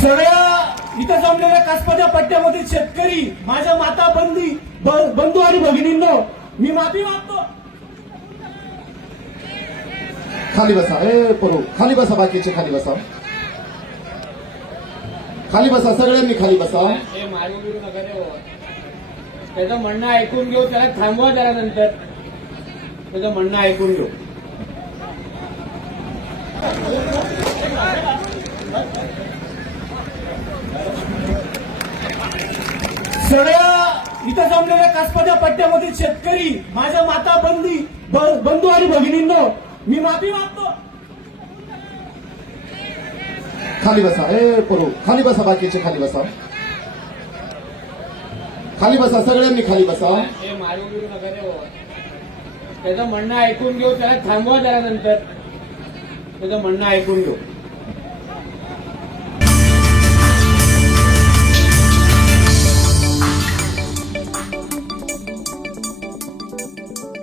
सगळ्या इथं जमल्या कासपाच्या पट्ट्यामध्ये शेतकरी माझ्या माता बंदी बंधू आणि भगिनींनो मी माफी मागतो. खाली बसा. ए परू खाली बसा बाकीचे खाली बसा. खाली बसा सगळ्यांनी खाली बसा. हे नका त्याचं म्हणणं ऐकून घेऊ त्याला थांबवा त्यानंतर त्याचं म्हणणं ऐकून घेऊ. सगळ्या इथं जमलेल्या कासपाच्या पट्ट्यामधील शेतकरी माझ्या माता बंदी बंधू आणि भगिनींनो मी माफी मागतो. खाली बसा. ए परू खाली बसा बाकीचे खाली बसा. खाली बसा सगळ्यांनी खाली बसा. हे बाबा. त्याचं म्हणणं ऐकून घेऊ त्याला थांबवा त्यानंतर त्याचं म्हणणं ऐकून घेऊ.